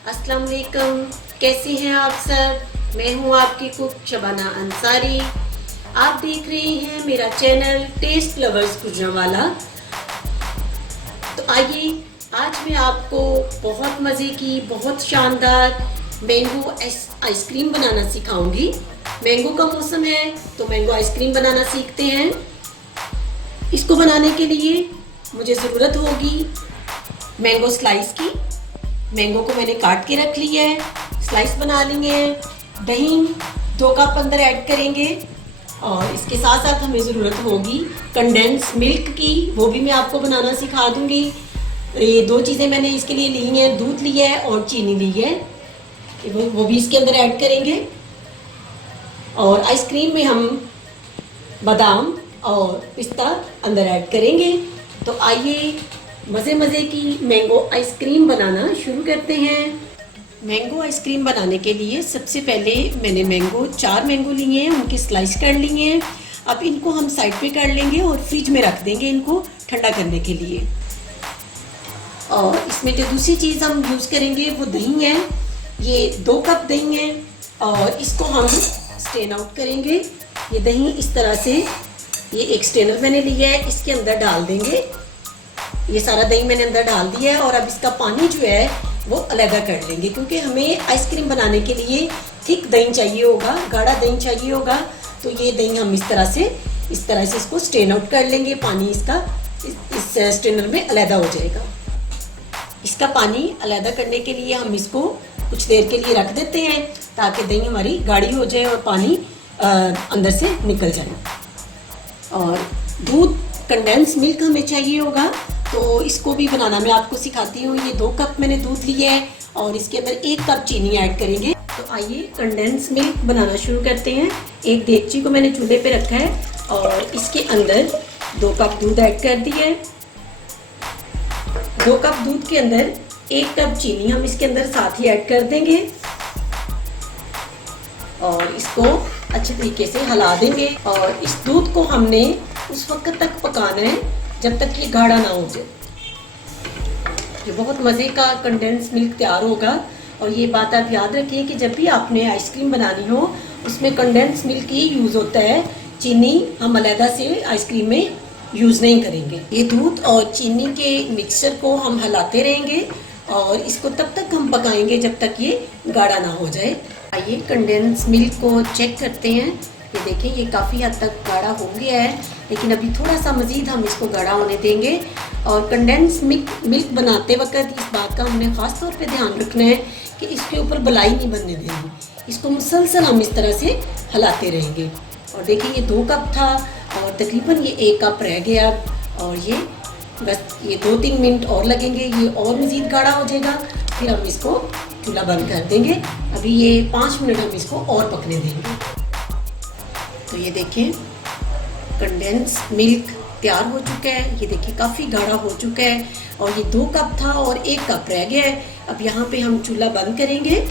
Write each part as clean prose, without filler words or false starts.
अस्सलाम वालेकुम। कैसे हैं आप सब? मैं हूं आपकी कुक शबाना अंसारी। आप देख रहे हैं मेरा चैनल टेस्ट लवर्स गुजरांवाला। तो आइए, आज मैं आपको बहुत मज़े की, बहुत शानदार मैंगो आइसक्रीम बनाना सिखाऊंगी। मैंगो का मौसम है तो मैंगो आइसक्रीम बनाना सीखते हैं। इसको बनाने के लिए मुझे ज़रूरत होगी मैंगो स्लाइस की। मैंगो को मैंने काट के रख लिया है, स्लाइस बना लेंगे। दही 2 कप अंदर ऐड करेंगे और इसके साथ साथ हमें ज़रूरत होगी कंडेंस मिल्क की, वो भी मैं आपको बनाना सिखा दूंगी। ये 2 चीज़ें मैंने इसके लिए ली हैं, दूध लिया है और चीनी ली है, वो भी इसके अंदर ऐड करेंगे। और आइसक्रीम में हम बादाम और पिस्ता अंदर ऐड करेंगे। तो आइए मज़े की मैंगो आइसक्रीम बनाना शुरू करते हैं। मैंगो आइसक्रीम बनाने के लिए सबसे पहले मैंने 4 मैंगो लिए हैं, उनके स्लाइस कर लिए हैं। अब इनको हम साइड पे कर लेंगे और फ्रिज में रख देंगे इनको ठंडा करने के लिए। और इसमें जो दूसरी चीज़ हम यूज़ करेंगे वो दही है। ये 2 कप दही है और इसको हम स्ट्रेन आउट करेंगे। ये दही इस तरह से, ये एक स्ट्रेनर मैंने लिया है, इसके अंदर डाल देंगे। ये सारा दही मैंने अंदर डाल दिया है और अब इसका पानी जो है वो अलग कर लेंगे, क्योंकि हमें आइसक्रीम बनाने के लिए थिक दही चाहिए होगा, गाढ़ा दही चाहिए होगा। तो ये दही हम इस तरह से इसको स्ट्रेन आउट कर लेंगे। पानी इसका इस स्ट्रेनर में अलग हो जाएगा। इसका पानी अलग करने के लिए हम इसको कुछ देर के लिए रख देते हैं ताकि दही हमारी गाढ़ी हो जाए और पानी अंदर से निकल जाए। और दूध कंडेंस मिल्क हमें चाहिए होगा, तो इसको भी बनाना मैं आपको सिखाती हूँ। ये 2 कप मैंने दूध लिया है और इसके अंदर 1 कप चीनी ऐड करेंगे। तो आइए कंडेंस मिल्क बनाना शुरू करते हैं। एक देगची को मैंने चूल्हे पे रखा है और इसके अंदर 2 कप दूध ऐड कर दिया है। 2 कप दूध के अंदर 1 कप चीनी हम इसके अंदर साथ ही ऐड कर देंगे और इसको अच्छे तरीके से हिला देंगे। और इस दूध को हमने उस वक्त तक पकाना है जब तक ये गाढ़ा ना हो जाए। ये बहुत मज़े का कंडेंस मिल्क तैयार होगा। और ये बात आप याद रखिए कि जब भी आपने आइसक्रीम बनानी हो उसमें कंडेंस मिल्क ही यूज़ होता है, चीनी हम अलग से आइसक्रीम में यूज़ नहीं करेंगे। ये दूध और चीनी के मिक्सचर को हम हिलाते रहेंगे और इसको तब तक हम पकाएंगे जब तक ये गाढ़ा ना हो जाए। आइए कंडेंस मिल्क को चेक करते हैं। ये देखें, ये काफ़ी हद तक गाढ़ा हो गया है, लेकिन अभी थोड़ा सा मज़ीद हम इसको गाढ़ा होने देंगे। और कंडेंस मिल्क बनाते वक्त इस बात का हमने ख़ास तौर पे ध्यान रखना है कि इसके ऊपर बलाई नहीं बनने देनी। इसको मुसलसल हम इस तरह से हिलाते रहेंगे। और देखिए, ये 2 कप था और तकरीबन ये 1 कप रह गया। और ये बस ये 2-3 मिनट और लगेंगे, ये और मज़ीद गाढ़ा हो जाएगा। फिर हम इसको चूल्हा बंद कर देंगे। अभी ये 5 मिनट हम इसको और पकने देंगे। तो ये देखिए, कंडेंस मिल्क तैयार हो चुका है। ये देखिए काफ़ी गाढ़ा हो चुका है और ये 2 कप था और 1 कप रह गया है। अब यहाँ पे हम चूल्हा बंद करेंगे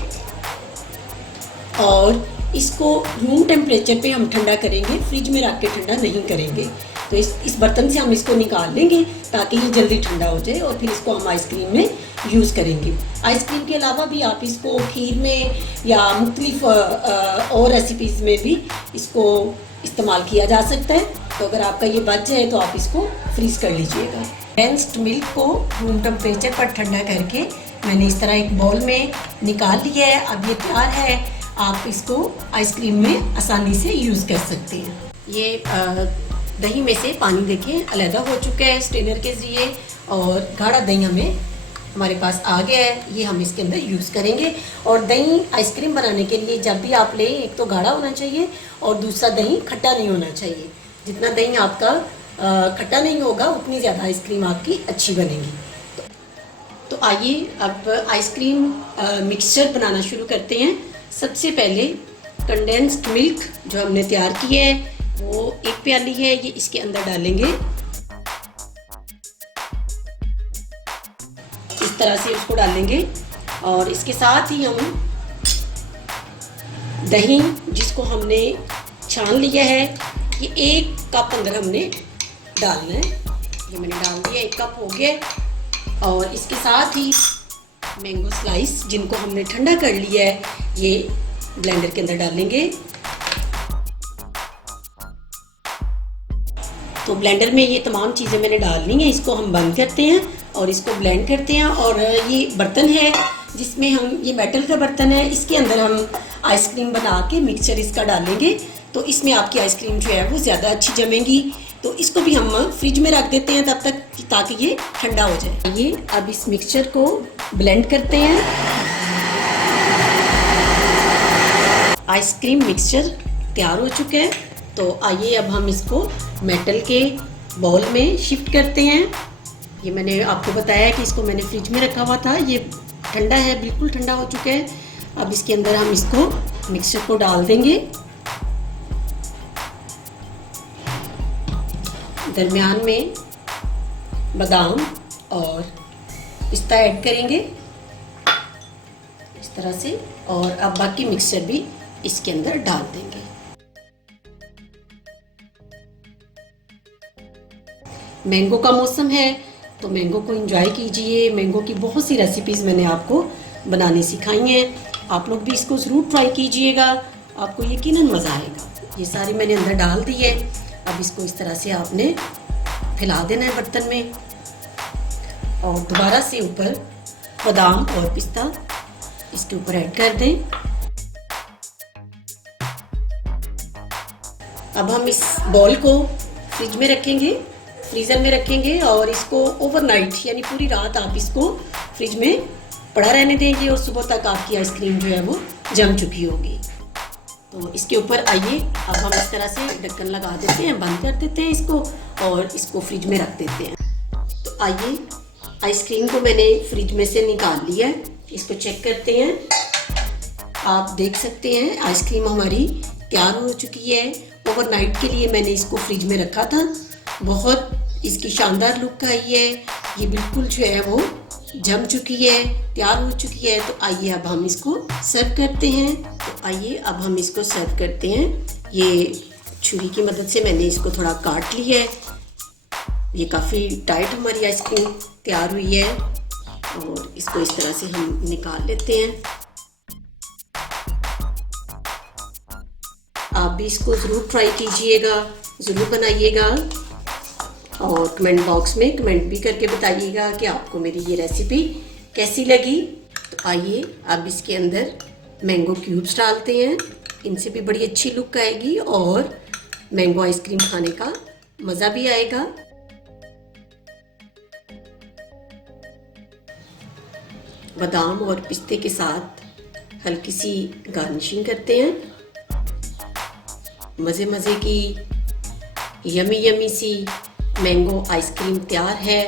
और इसको रूम टेम्परेचर पे हम ठंडा करेंगे, फ्रिज में रख के ठंडा नहीं करेंगे। तो इस बर्तन से हम इसको निकाल लेंगे ताकि ये जल्दी ठंडा हो जाए और फिर इसको हम आइसक्रीम में यूज़ करेंगे। आइसक्रीम के अलावा भी आप इसको खीर में या मुख्तलिफ और रेसिपीज़ में भी इसको इस्तेमाल किया जा सकता है। तो अगर आपका ये बच जाए तो आप इसको फ्रीज कर लीजिएगा। कंडेंस्ड मिल्क को रूम टेम्परेचर पर ठंडा करके मैंने इस तरह एक बाउल में निकाल लिया है। अब ये तैयार है, आप इसको आइसक्रीम में आसानी से यूज़ कर सकते हैं। ये दही में से पानी देखिए अलग हो चुका है स्ट्रेनर के ज़रिए और गाढ़ा दही हमारे पास आ गया है। ये हम इसके अंदर यूज़ करेंगे। और दही आइसक्रीम बनाने के लिए जब भी आप लें, एक तो गाढ़ा होना चाहिए और दूसरा दही खट्टा नहीं होना चाहिए। जितना दही आपका खट्टा नहीं होगा उतनी ज़्यादा आइसक्रीम आपकी अच्छी बनेगी। तो आइए अब आइसक्रीम मिक्सचर बनाना शुरू करते हैं। सबसे पहले कंडेंस्ड मिल्क जो हमने तैयार किया है वो 1 प्याली है, ये इसके अंदर डालेंगे। इस तरह से उसको डालेंगे और इसके साथ ही हम दही जिसको हमने छान लिया है, ये 1 कप अंदर हमने डालना है। ये मैंने डाल दिया, 1 कप हो गया। और इसके साथ ही मैंगो स्लाइस जिनको हमने ठंडा कर लिया है, ये ब्लेंडर के अंदर डालेंगे। तो ब्लेंडर में ये तमाम चीज़ें मैंने डालनी है। इसको हम बंद करते हैं और इसको ब्लेंड करते हैं। और ये बर्तन है जिसमें हम, ये मेटल का बर्तन है, इसके अंदर हम आइसक्रीम बना के मिक्सचर इसका डालेंगे। तो इसमें आपकी आइसक्रीम जो है वो ज़्यादा अच्छी जमेगी। तो इसको भी हम फ्रिज में रख देते हैं तब तक, ताकि ये ठंडा हो जाए। ये अब इस मिक्सचर को ब्लेंड करते हैं। आइसक्रीम मिक्सचर तैयार हो चुका है। तो आइए अब हम इसको मेटल के बाउल में शिफ्ट करते हैं। ये मैंने आपको बताया कि इसको मैंने फ्रिज में रखा हुआ था, ये ठंडा है, बिल्कुल ठंडा हो चुका है। अब इसके अंदर हम इसको मिक्सचर को डाल देंगे। दरमियान में बादाम और पिस्ता ऐड करेंगे इस तरह से। और अब बाकी मिक्सचर भी इसके अंदर डाल देंगे। मैंगो का मौसम है तो मैंगो को एंजॉय कीजिए। मैंगो की बहुत सी रेसिपीज़ मैंने आपको बनानी सिखाई हैं। आप लोग भी इसको ज़रूर ट्राई कीजिएगा, आपको यकीनन मज़ा आएगा। ये सारी मैंने अंदर डाल दी है। अब इसको इस तरह से आपने फैला देना है बर्तन में और दोबारा से ऊपर बादाम और पिस्ता इसके ऊपर ऐड कर दें। अब हम इस बॉल को फ्रिज में रखेंगे, फ्रीज़र में रखेंगे और इसको ओवरनाइट यानी पूरी रात आप इसको फ्रिज में पड़ा रहने देंगे और सुबह तक आपकी आइसक्रीम जो है वो जम चुकी होगी। तो इसके ऊपर आइए अब हम इस तरह से ढक्कन लगा देते हैं, बंद कर देते हैं इसको और इसको फ्रिज में रख देते हैं। तो आइए आइसक्रीम को मैंने फ्रिज में से निकाल लिया है, इसको चेक करते हैं। आप देख सकते हैं आइसक्रीम हमारी तैयार हो चुकी है। ओवरनाइट के लिए मैंने इसको फ्रिज में रखा था। बहुत इसकी शानदार लुक आई है। ये बिल्कुल जो है वो जम चुकी है, तैयार हो चुकी है। तो आइए अब हम इसको सर्व करते हैं। तो आइए अब हम इसको सर्व करते हैं। ये छुरी की मदद से मैंने इसको थोड़ा काट लिया है। ये काफ़ी टाइट हमारी आइसक्रीम तैयार हुई है और इसको इस तरह से हम निकाल लेते हैं। आप भी इसको ज़रूर ट्राई कीजिएगा, ज़रूर बनाइएगा और कमेंट बॉक्स में कमेंट भी करके बताइएगा कि आपको मेरी ये रेसिपी कैसी लगी। तो आइए अब इसके अंदर मैंगो क्यूब्स डालते हैं, इनसे भी बड़ी अच्छी लुक आएगी और मैंगो आइसक्रीम खाने का मज़ा भी आएगा। बादाम और पिस्ते के साथ हल्की सी गार्निशिंग करते हैं। मज़े मज़े की यमी यमी सी मैंगो आइसक्रीम तैयार है।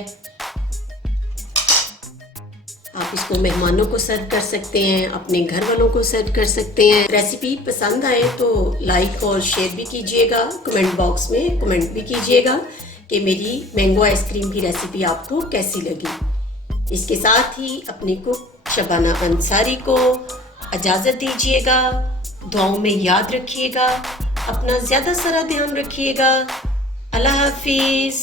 आप इसको मेहमानों को सर्व कर सकते हैं, अपने घर वालों को सर्व कर सकते हैं। रेसिपी पसंद आए तो लाइक और शेयर भी कीजिएगा। कमेंट बॉक्स में कमेंट भी कीजिएगा कि मेरी मैंगो आइसक्रीम की रेसिपी आपको कैसी लगी। इसके साथ ही अपनी कुक शबाना अंसारी को इजाज़त दीजिएगा। दुआओं में याद रखिएगा, अपना ज़्यादा सारा ध्यान रखिएगा। अल्लाह हाफिज़।